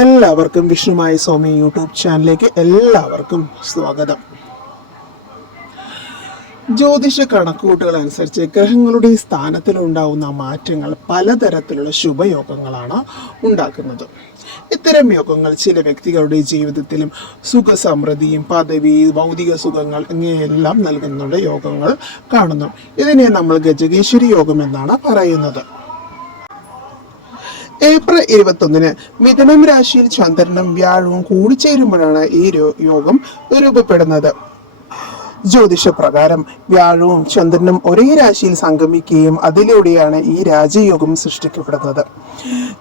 എല്ലാവർക്കും വിഷ്ണുമായ സ്വാമി യൂട്യൂബ് ചാനലിലേക്ക് എല്ലാവർക്കും സ്വാഗതം. ജ്യോതിഷ കണക്കുകൂട്ടുകൾ അനുസരിച്ച് ഗ്രഹങ്ങളുടെ സ്ഥാനത്തിലുണ്ടാവുന്ന മാറ്റങ്ങൾ പലതരത്തിലുള്ള ശുഭയോഗങ്ങളാണ് ഉണ്ടാക്കുന്നത്. ഇത്തരം യോഗങ്ങൾ ചില വ്യക്തികളുടെ ജീവിതത്തിലും സുഖസമൃദ്ധിയും പദവി, ഭൗതിക സുഖങ്ങൾ ഇങ്ങനെയെല്ലാം നൽകുന്നുണ്ട് യോഗങ്ങൾ കാണുന്നു. ഇതിനെ നമ്മൾ ഗജകേശ്വരി യോഗം എന്നാണ് പറയുന്നത്. ഏപ്രിൽ 21 മിഥുനം രാശിയിൽ ചന്ദ്രനും വ്യാഴവും കൂടിച്ചേരുമ്പോഴാണ് ഈ യോഗം രൂപപ്പെടുന്നത്. ജ്യോതിഷപ്രകാരം വ്യാഴവും ചന്ദ്രനും ഒരേ രാശിയിൽ സംഗമിക്കുകയും അതിലൂടെയാണ് ഈ രാജയോഗം സൃഷ്ടിക്കപ്പെടുന്നത്.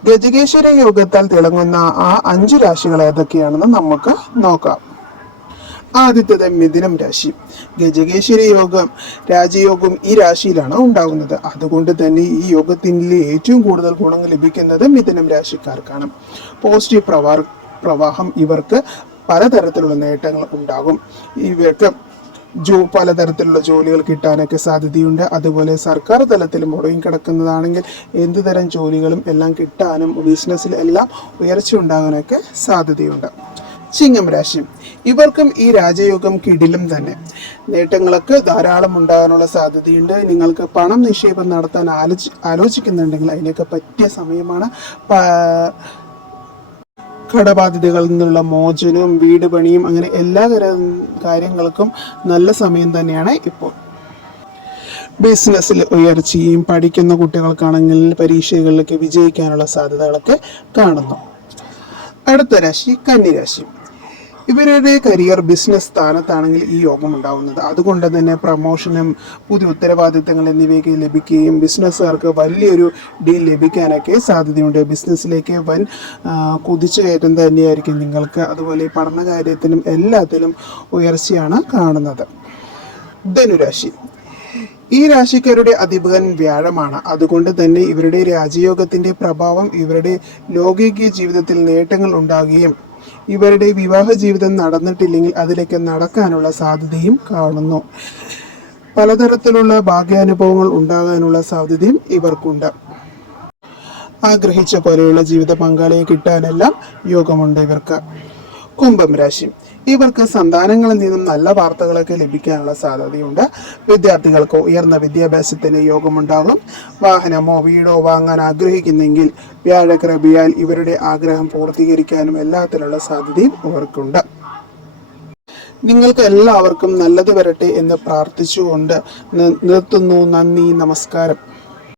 ഗജകേശ്വര യോഗത്താൽ തിളങ്ങുന്ന ആ 5 രാശികൾ ഏതൊക്കെയാണെന്ന് നമുക്ക് നോക്കാം. ആദ്യത്തേത് മിഥുനം രാശി. ഗജകേശ്വര യോഗം രാജയോഗം ഈ രാശിയിലാണ് ഉണ്ടാകുന്നത്. അതുകൊണ്ട് തന്നെ ഈ യോഗത്തിൻ്റെ ഏറ്റവും കൂടുതൽ ഗുണങ്ങൾ ലഭിക്കുന്നത് മിഥുനം രാശിക്കാർക്കാണ്. പോസിറ്റീവ് പ്രവാഹം ഇവർക്ക് പലതരത്തിലുള്ള നേട്ടങ്ങൾ ഉണ്ടാകും. ഇവർക്ക് പലതരത്തിലുള്ള ജോലികൾ കിട്ടാനൊക്കെ സാധ്യതയുണ്ട്. അതുപോലെ സർക്കാർ തലത്തിൽ മുടങ്ങി കിടക്കുന്നതാണെങ്കിൽ എന്ത് തരം ജോലികളും എല്ലാം കിട്ടാനും ബിസിനസ്സിൽ എല്ലാം ഉയർച്ച ഉണ്ടാകാനൊക്കെ സാധ്യതയുണ്ട്. ചിങ്ങം രാശി. ഇവർക്കും ഈ രാജയോഗം കിടിലും തന്നെ. നേട്ടങ്ങളൊക്കെ ധാരാളം ഉണ്ടാകാനുള്ള സാധ്യതയുണ്ട്. നിങ്ങൾക്ക് പണം നിക്ഷേപം നടത്താൻ ആലോചിക്കുന്നുണ്ടെങ്കിൽ അതിനൊക്കെ പറ്റിയ സമയമാണ്. കടബാധ്യതകളിൽ നിന്നുള്ള മോചനവും വീട് പണിയും അങ്ങനെ എല്ലാ കാര്യങ്ങൾക്കും നല്ല സമയം തന്നെയാണ് ഇപ്പോൾ. ബിസിനസ്സിൽ ഉയർച്ചയും പഠിക്കുന്ന കുട്ടികൾക്കാണെങ്കിൽ പരീക്ഷകളിലൊക്കെ വിജയിക്കാനുള്ള സാധ്യതകളൊക്കെ കാണുന്നു. അടുത്ത രാശി കന്നിരാശി. ഇവരുടെ കരിയർ ബിസിനസ് സ്ഥാനത്താണെങ്കിൽ ഈ യോഗം ഉണ്ടാവുന്നത്. അതുകൊണ്ട് തന്നെ പ്രമോഷനും പുതിയ ഉത്തരവാദിത്തങ്ങൾ എന്നിവയൊക്കെ ലഭിക്കുകയും ബിസിനസ്സുകാർക്ക് വലിയൊരു ഡീൽ ലഭിക്കാനൊക്കെ സാധ്യതയുണ്ട്. ബിസിനസ്സിലേക്ക് വൻ കുതിച്ചുകയറ്റം തന്നെയായിരിക്കും നിങ്ങൾക്ക്. അതുപോലെ പഠനകാര്യത്തിനും എല്ലാത്തിലും ഉയർച്ചയാണ് കാണുന്നത്. ധനുരാശി. ഈ രാശിക്കാരുടെ അധിപൻ വ്യാഴമാണ്. അതുകൊണ്ട് തന്നെ ഇവരുടെ രാജയോഗത്തിന്റെ പ്രഭാവം ഇവരുടെ ലൗകിക ജീവിതത്തിൽ നേട്ടങ്ങൾ ഉണ്ടാകുകയും ഇവരുടെ വിവാഹ ജീവിതം നടന്നിട്ടില്ലെങ്കിൽ അതിലേക്ക് നടക്കാനുള്ള സാധ്യതയും കാണുന്നു. പലതരത്തിലുള്ള ഭാഗ്യാനുഭവങ്ങൾ ഉണ്ടാകാനുള്ള സാധ്യതയും ഇവർക്കുണ്ട്. ആഗ്രഹിച്ച പോലെയുള്ള ജീവിത പങ്കാളിയെ കിട്ടാനെല്ലാം യോഗമുണ്ട് ഇവർക്ക്. കുംഭം രാശി. ഇവർക്ക് സന്താനങ്ങളിൽ നിന്നും നല്ല വാർത്തകളൊക്കെ ലഭിക്കാനുള്ള സാധ്യതയുണ്ട്. വിദ്യാർത്ഥികൾക്ക് ഉയർന്ന വിദ്യാഭ്യാസത്തിന് യോഗമുണ്ടാകും. വാഹനമോ വീടോ വാങ്ങാൻ ആഗ്രഹിക്കുന്നെങ്കിൽ വ്യാഴഗ്രഹയാൽ ഇവരുടെ ആഗ്രഹം പൂർത്തീകരിക്കാനും എല്ലാത്തിനുള്ള സാധ്യതയും ഇവർക്കുണ്ട്. നിങ്ങൾക്ക് എല്ലാവർക്കും നല്ലത് വരട്ടെ എന്ന് പ്രാർത്ഥിച്ചുകൊണ്ട് നിർത്തുന്നു. നന്ദി, നമസ്കാരം.